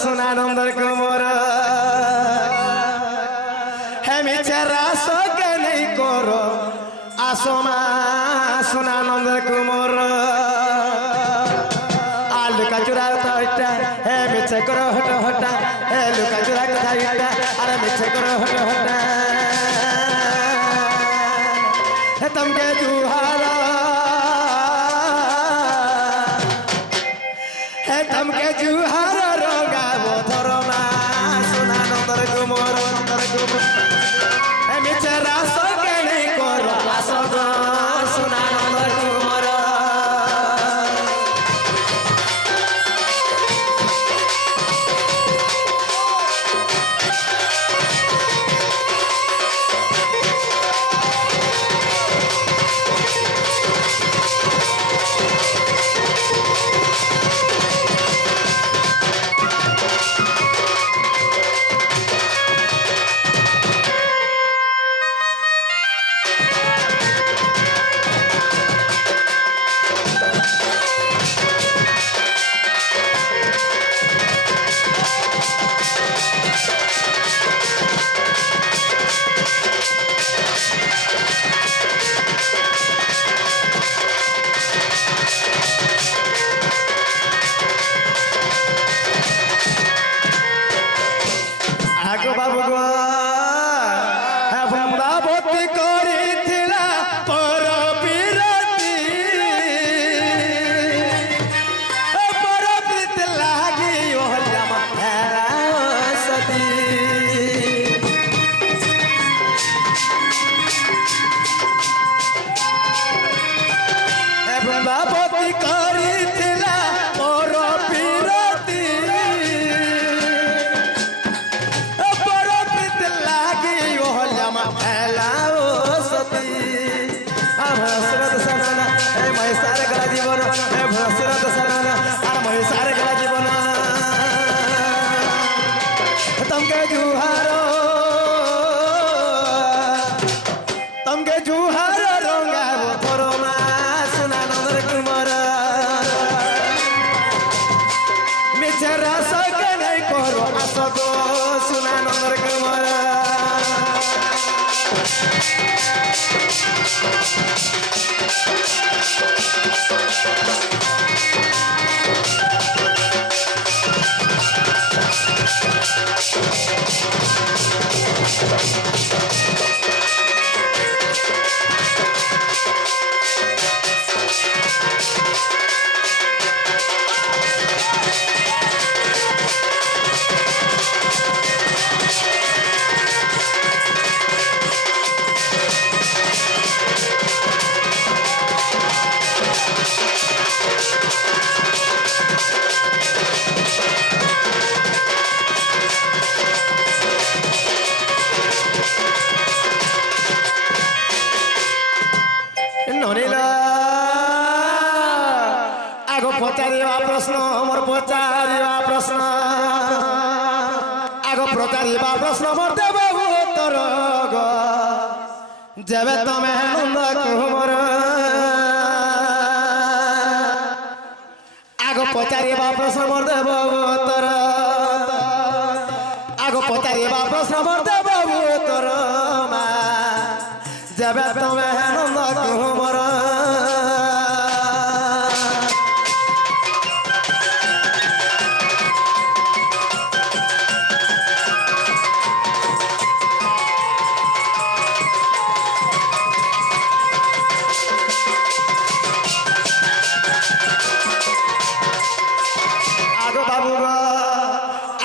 सुनानंदर Kumar Hemy चेरा सके नहीं करो आसमा सुनानंदर कुमार आलू का चुरा तो इट्टा हे मिचे करो हट हटा हे लुका चुरा कथा इट्टा अरे मिचे करो हट हटा हे तुमके जुहारा हे तुमके जुहारा रोगा वो धरमा सुनानंदर कुमार हे मिचे रासो के नहीं करो रासो सुनानंदर कुमार आगो बाबू गो हे वृंदावती करी थिला पर बिरती पर प्रीत लागी ओहला मथेला सती हे वृंदावती करी थिला पर बिरती हेलाओ सती भरसरत सनाना हे महिसार गला जीवन हे भरसरत सनाना महिसार गला जीवन तुमके जुहारो रंगा वो थोरमा सुनानंदर कुमार मिछे रस के नहीं करो आसगो सुनानंदर कुमार आगो पचारिवा प्रश्न मोर पचारिवा प्रश्न आगो पचारिवा प्रश्न मोर देव उत्तर गो जेबे तमे नंद कुमार आगो पचारिवा प्रश्न मोर देव उत्तर आगो पचारिवा प्रश्न मोर देव उत्तर जेबे तमे नंद कुमार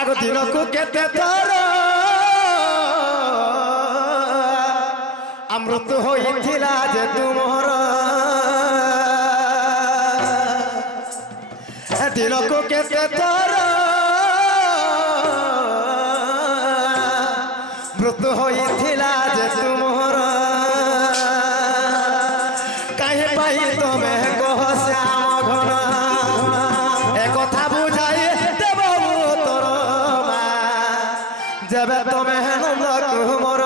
आगो दिन को केते थर अमृत होइथिला जे तुमर दिन को केते थर मृत होइथिला जे तुमर काहे पाई तमे कह श्याम घन ए कथा बुझाई देव तोर जेबे तमे नंद कुमार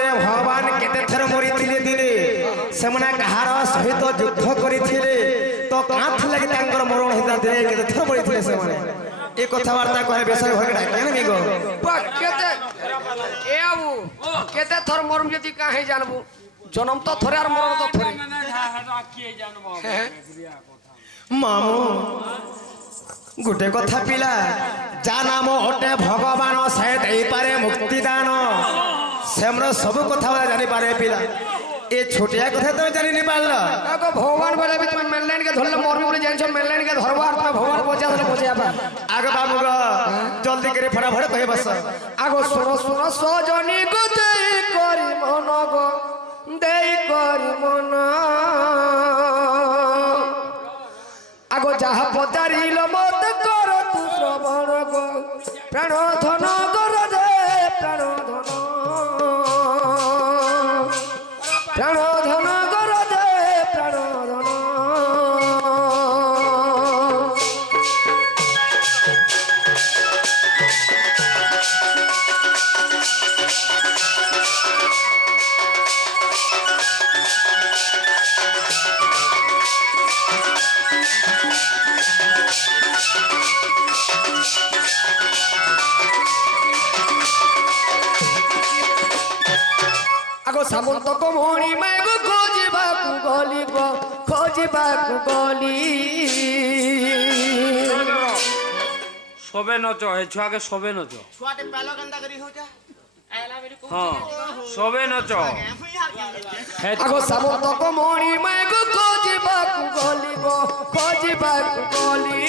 ଜୀବନରେ ଭଗବାନ କେତେ ଥର ମରିଥିଲେ ଦିନେ ସେମାନେ କାହାର ସହିତ ଯୁଦ୍ଧ କରିଥିଲେ ତ କାଁଥ ଲାଗି ତାଙ୍କର ମରଣ ହେଇଥିଲା ଦିନେ କେତେ ଥର ମରିଥିଲେ ସେମାନେ ଏ କଥାବାର୍ତ୍ତା କହେ ବିଷୟ ଭଗଡ଼ା କେନ ମିଗো কেতে এ আবু কেতে থর মরম যদি কাহে জানবু জনম তো থরে আর মরণ তো থরে মামু গোটে কথা পিলা যা নাম অটে ভগবান সে দেইপারে মুক্তিদান সেমর সবু কথা জানিপারে পিলা এ ছোটিয়া কথা তুমি জানি নি পারল আগো ভগবান বলে বি তুমি মেনলাইন কে ধরলে মরবি বলে জানছো মেনলাইন কে ধরবা আর তুমি ভগবান পৌঁছা ধরে পৌঁছে যাবা আগে বাবু গো জলদি করে ফটাফট কহে বস আগো শুনো শুনো সজনী গো দেই করি মন গো দেই করি মন আগো যাহা পচারিল মত কর তু শ্রবণ গো প্রাণ ধন কর রে প্রাণ ধন প্রাণ ধন কর রে প্রাণ ধন আগো সামন্তক মণি মাগো খোঁজিবাকু গলি গো খোঁজিবাকু গলি সবে নচ এ ছুয়াকে সবে নচ ছুয়াটে পেলো কেনতা করি হউছা হ্যাঁ সবে নচ আগো সামন্তক মণি মাগো খোঁজিবাকু গলি গো খোঁজিবাকু গলি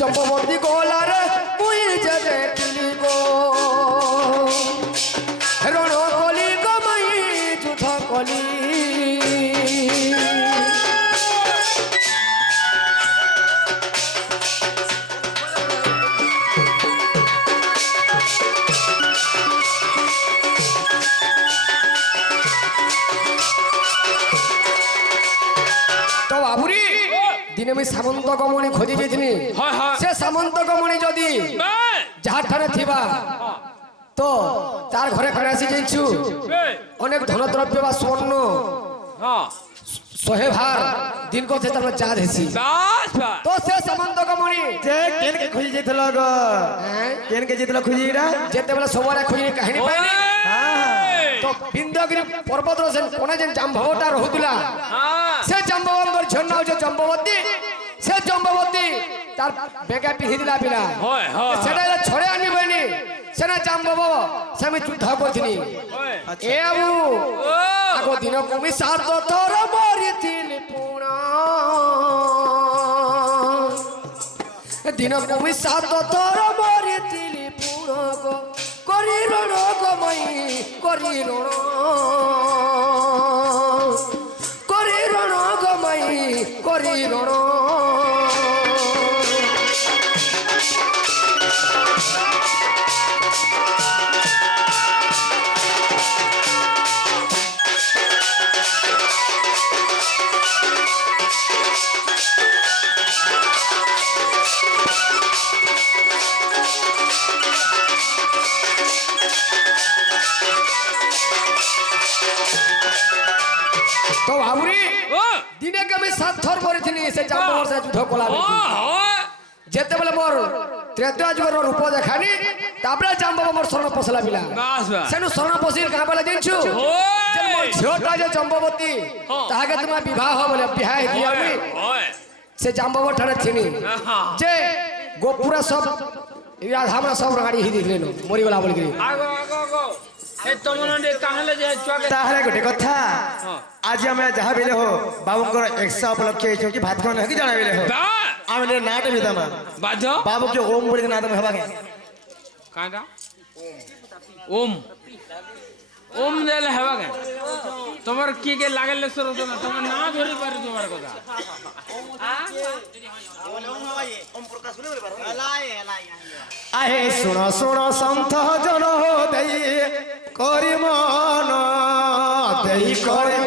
জম্ববতী গোলারে মুই যে দেখিলি গো রণ কলি গো মুই যুদ্ধ কলি তো বাবুরি দিনে মুই সামন্ত গমনি খোঁজি যাইছিনি হয় হয় সে সামন্ত গমনি যদি যাহার ঠানে থিবা তো তার ঘরে ঘরে আসি যাইছু অনেক ধনদ্রব্য বা স্বর্ণ হ্যাঁ শহে ভার দিন করছে তারপর চা দেছি বাস বাস তো সে সামন্ত গমনি যে কেন কে খুঁজি যেতল গো কেন কে যেতল খুঁজি এটা যেতেবেলে সবারে খুঁজি কাহিনী পাইনি তো বিন্ধ্যগিরি পর্বতর সে কোনে যে জাম্ববটা রহুতুলা হ্যাঁ সে জাম্ববঙ্গর ঝর্ণা হচ্ছে জম্ববতী সে জম্ববতী তার বেগা পিহি দিলা পিলা হয় হয় সেটা ছড়ে আনি বইনি সেনা জাম্বব সে আমি যুদ্ধ করছিনি হয় এ আবু ও আগো দিন কমি সার তো তোর মরিଥିଲି পুଣା দিন কমি সার তো তোর মরিଥିଲି পুଣା গো করি রণ গো মাই করি রণ করি রণ গো মাই করি রণ তো বাবুরি ও দিনে কে আমি 7 থর মরিছিনি সে জাম্ববর সে যুদ্ধ কলা যেতেবেলে মোর ত্রেতা যুগর রূপ দেখানি তারপরে জাম্বব মোর স্বর্ণ পশলা বিলা বাস বাস সেনু স্বর্ণ পশির কাঁ বেলা দিনছু যে মোর ঝিওটা যে জম্ববতী তাহাকে তুমি বিবাহ বলে বিবাহ দিয়ে আমি হয় সে জাম্বব ঠানে থিনি যে গোপুরা সব রাধামরা সব রাড়ি হি দিলেন মরি গলা বলি আগো আগো আগো এ তমনন্ডে কাহলে যে ছুয়াকে তাহলে গোটে কথা আজ আমি যাহা বেলে হো বাবুঙ্কর 100 উপলক্ষে হইছো কি ভাত খাওয়া নাকি জানা বেলে হো বা আমি নাটে বিদামা বাধ্য বাবু কে ওম বলে না তুমি হবা কে কাঁটা ওম ওম দেলে হেবা কে তোমার কি কে লাগলে সরত না তোমার না ধরে পারে তোমার কথা ওম প্রকাশ বলে পারো এলাই এলাই আহে শুণ শুণ সন্থ জন দেই করি মন দেই করি